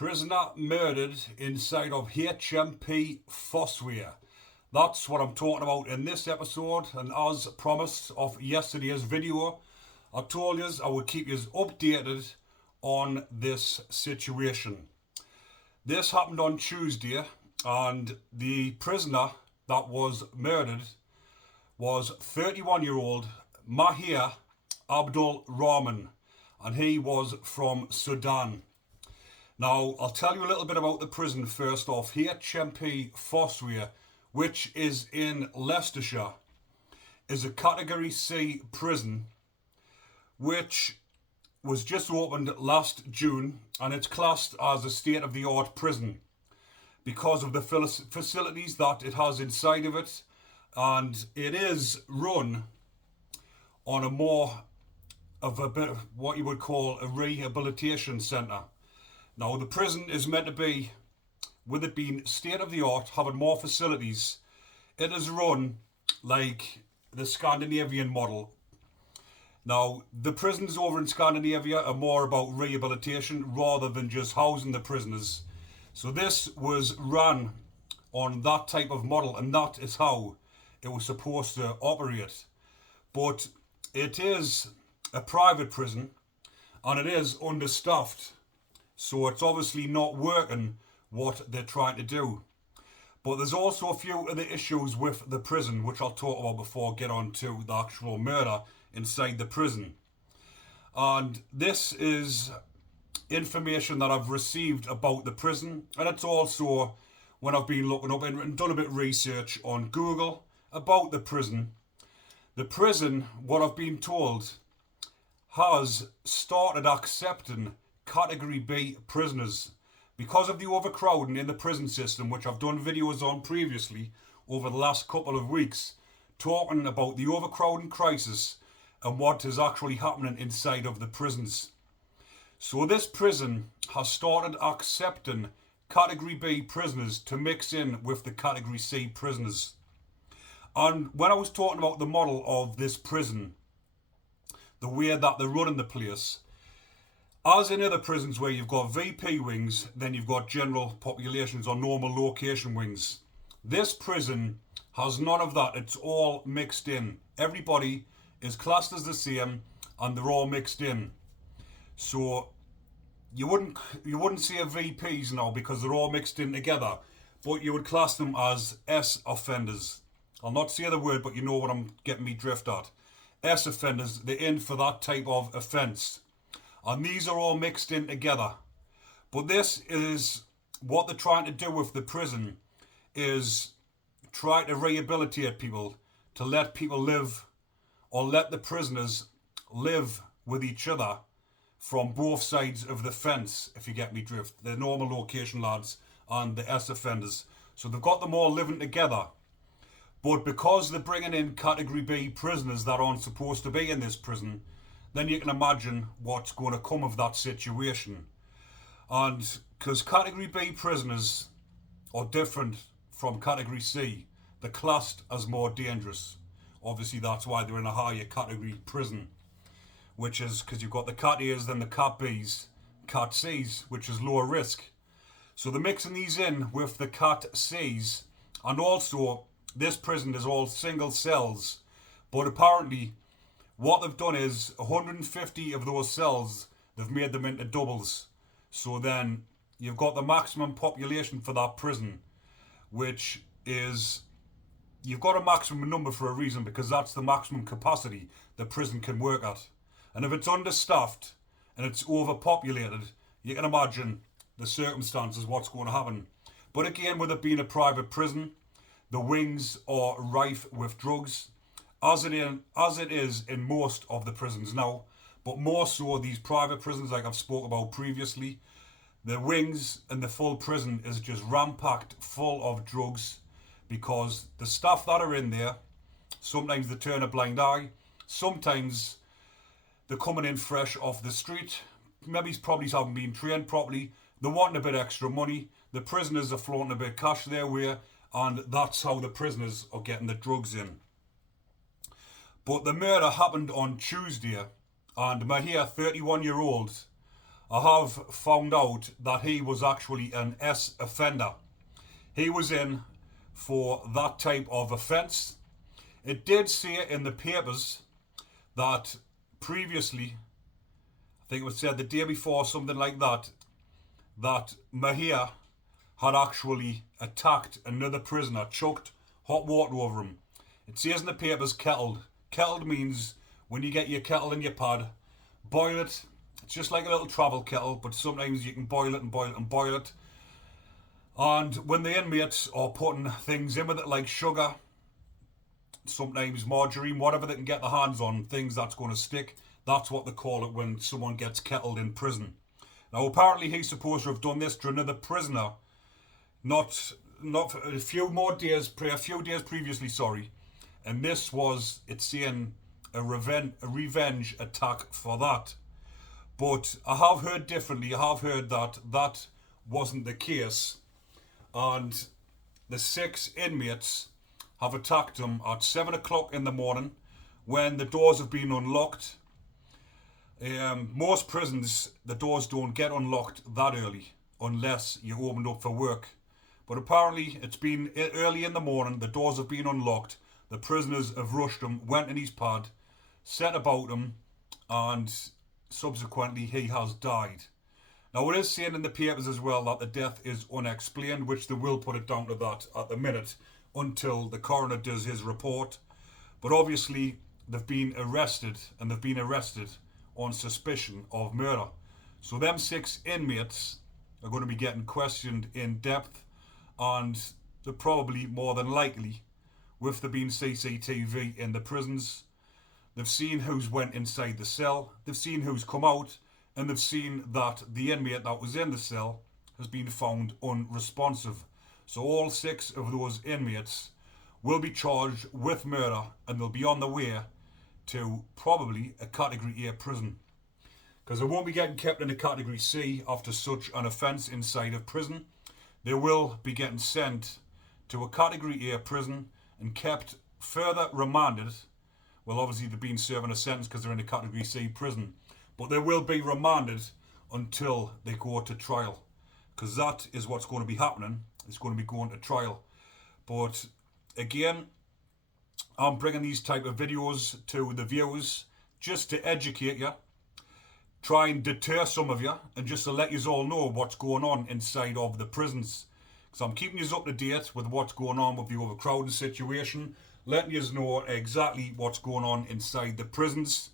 Prisoner murdered inside of Hmp Fosse. That's what I'm talking about in this episode, and as promised of yesterday's video, I told you I would keep you updated on this situation. This happened on Tuesday, and the prisoner that was murdered was 31-year-old Mahir Abdul Rahman, and he was from Sudan. Now, I'll tell you a little bit about the prison first off. Hmp Fosse, which is in Leicestershire, is a Category C prison which was just opened last June, and it's classed as a state-of-the-art prison because of the facilities that it has inside of it, and it is run on a more of a bit of what you would call a rehabilitation centre. Now, the prison is meant to be, with it being state-of-the-art, having more facilities, it is run like the Scandinavian model. Now, the prisons over in Scandinavia are more about rehabilitation rather than just housing the prisoners. So this was run on that type of model, and that is how it was supposed to operate. But it is a private prison, and it is understaffed. So it's obviously not working what they're trying to do. But there's also a few other issues with the prison, which I'll talk about before I get on to the actual murder inside the prison. And this is information that I've received about the prison, and it's also when I've been looking up and done a bit of research on Google about the prison. The prison, what I've been told, has started accepting Category B prisoners because of the overcrowding in the prison system, which I've done videos on previously over the last couple of weeks, talking about the overcrowding crisis and what is actually happening inside of the prisons. So this prison has started accepting Category B prisoners to mix in with the Category C prisoners. And when I was talking about the model of this prison, the way that they're running the place, as in other prisons where you've got VP wings, then you've got general populations or normal location wings. This prison has none of that. It's all mixed in. Everybody is classed as the same, and they're all mixed in. So you wouldn't see a VPs now because they're all mixed in together, but you would class them as S offenders. I'll not say the word, but you know what I'm getting me drift at. S offenders, they're in for that type of offence. And these are all mixed in together. But this is what they're trying to do with the prison, is try to rehabilitate people, to let people live, or let the prisoners live with each other from both sides of the fence, if you get me drift. The normal location lads and the S offenders. So they've got them all living together. But because they're bringing in Category B prisoners that aren't supposed to be in this prison, then you can imagine what's going to come of that situation. And because Category B prisoners are different from Category C, they're classed as more dangerous. Obviously that's why they're in a higher category prison, which is because you've got the Cat A's, then the Cat B's, Cat C's, which is lower risk. So they're mixing these in with the Cat C's, and also this prison is all single cells, but apparently what they've done is 150 of those cells, they've made them into doubles. So then you've got the maximum population for that prison, which is, you've got a maximum number for a reason, because that's the maximum capacity the prison can work at. And if it's understaffed and it's overpopulated, you can imagine the circumstances, what's going to happen. But again, with it being a private prison, the wings are rife with drugs, as it is in most of the prisons now, but more so these private prisons like I've spoke about previously. The wings and the full prison is just ram-packed full of drugs, because the staff that are in there, sometimes they turn a blind eye, sometimes they're coming in fresh off the street, maybe probably haven't been trained properly, they're wanting a bit extra money, the prisoners are flaunting a bit of cash their way, and that's how the prisoners are getting the drugs in. But the murder happened on Tuesday, and Mahir, 31-year-old, I have found out that he was actually an offender. He was in for that type of offence. It did say in the papers that previously, I think it was said the day before, something like that, that Mahir had actually attacked another prisoner, chucked hot water over him. It says in the papers kettled. Kettled means when you get your kettle in your pad, boil it. It's just like a little travel kettle, but sometimes you can boil it and boil it and boil it. And when the inmates are putting things in with it like sugar, sometimes margarine, whatever they can get their hands on, things that's going to stick, that's what they call it when someone gets kettled in prison. Now apparently he's supposed to have done this to another prisoner, not a few days previously, sorry. And this was, it's saying, a revenge attack for that. But I have heard differently. I have heard that that wasn't the case. And the 6 inmates have attacked him at 7 o'clock in the morning when the doors have been unlocked. Most prisons, the doors don't get unlocked that early unless you're opened up for work. But apparently it's been early in the morning, the doors have been unlocked, the prisoners have rushed him, went in his pad, set about him, and subsequently he has died. Now it is saying in the papers as well that the death is unexplained, which they will put it down to that at the minute until the coroner does his report. But obviously they've been arrested, and they've been arrested on suspicion of murder. So them 6 inmates are going to be getting questioned in depth, and they're probably more than likely, with there being CCTV in the prisons, they've seen who's went inside the cell, they've seen who's come out, and they've seen that the inmate that was in the cell has been found unresponsive. So all 6 of those inmates will be charged with murder, and they'll be on the way to probably a Category A prison. Because they won't be getting kept in a Category C after such an offence inside of prison. They will be getting sent to a Category A prison and kept further remanded. Well, obviously they've been serving a sentence because they're in a Category C prison, but they will be remanded until they go to trial, because that is what's going to be happening. It's going to be going to trial. But again, I'm bringing these type of videos to the viewers just to educate you, try and deter some of you, and just to let you all know what's going on inside of the prisons. Because I'm keeping you up to date with what's going on with the overcrowding situation, letting you know exactly what's going on inside the prisons.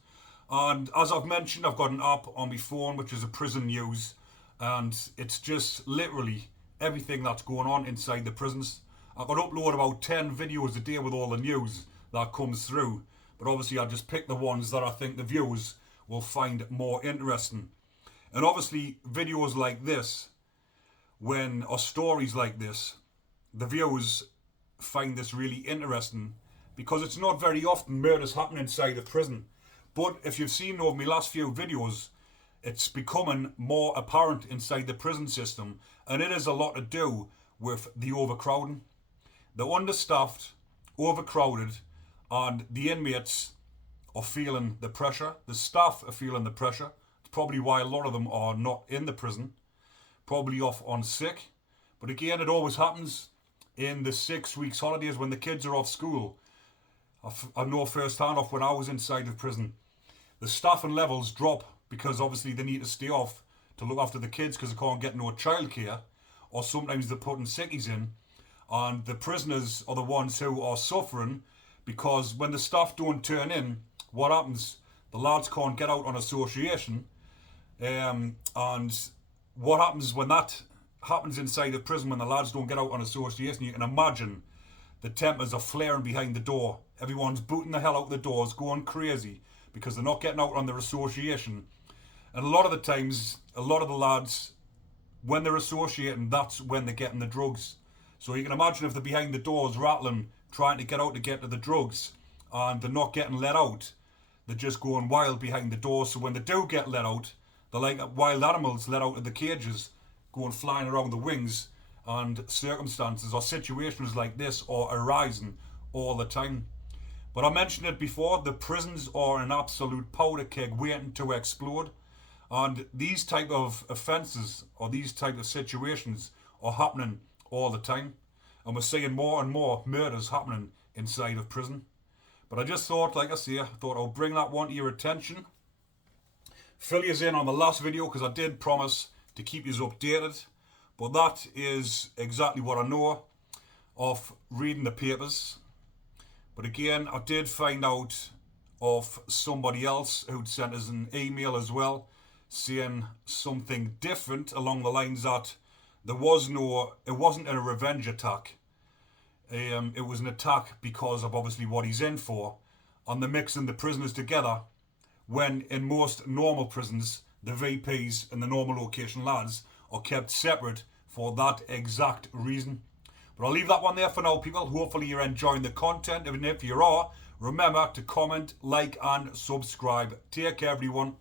And as I've mentioned, I've got an app on my phone which is a prison news, and it's just literally everything that's going on inside the prisons. I could upload about 10 videos a day with all the news that comes through, but obviously I just pick the ones that I think the viewers will find more interesting. And obviously videos like this, or stories like this, the viewers find this really interesting because it's not very often murders happen inside a prison. But if you've seen over my last few videos, it's becoming more apparent inside the prison system, and it is a lot to do with the overcrowding. They're understaffed, overcrowded, and the inmates are feeling the pressure. The staff are feeling the pressure. It's probably why a lot of them are not in the prison, probably off on sick. But again, it always happens in the 6 weeks holidays when the kids are off school. I know firsthand off when I was inside of prison. The staffing levels drop because obviously they need to stay off to look after the kids because they can't get no childcare, or sometimes they're putting sickies in. And the prisoners are the ones who are suffering because when the staff don't turn in, what happens? The lads can't get out on association. And what happens when that happens inside a prison, when the lads don't get out on association? You can imagine the tempers are flaring behind the door. Everyone's booting the hell out the doors, going crazy because they're not getting out on their association. And a lot of the times, a lot of the lads, when they're associating, that's when they're getting the drugs. So you can imagine if they're behind the doors rattling, trying to get out to get to the drugs, and they're not getting let out, they're just going wild behind the doors. So when they do get let out, they're like wild animals let out of the cages, going flying around the wings, and circumstances or situations like this are arising all the time. But I mentioned it before, the prisons are an absolute powder keg waiting to explode. And these type of offences or these type of situations are happening all the time. And we're seeing more and more murders happening inside of prison. But I just thought, like I say, I thought I'll bring that one to your attention. Fill you in on the last video because I did promise to keep you updated. But that is exactly what I know of reading the papers. But again, I did find out of somebody else who'd sent us an email as well, saying something different along the lines that it wasn't a revenge attack. It was an attack because of obviously what he's in for, and they're mixing the prisoners together when in most normal prisons, the VPs and the normal location lads are kept separate for that exact reason. But I'll leave that one there for now, people. Hopefully you're enjoying the content, and if you are, remember to comment, like and subscribe. Take care, everyone.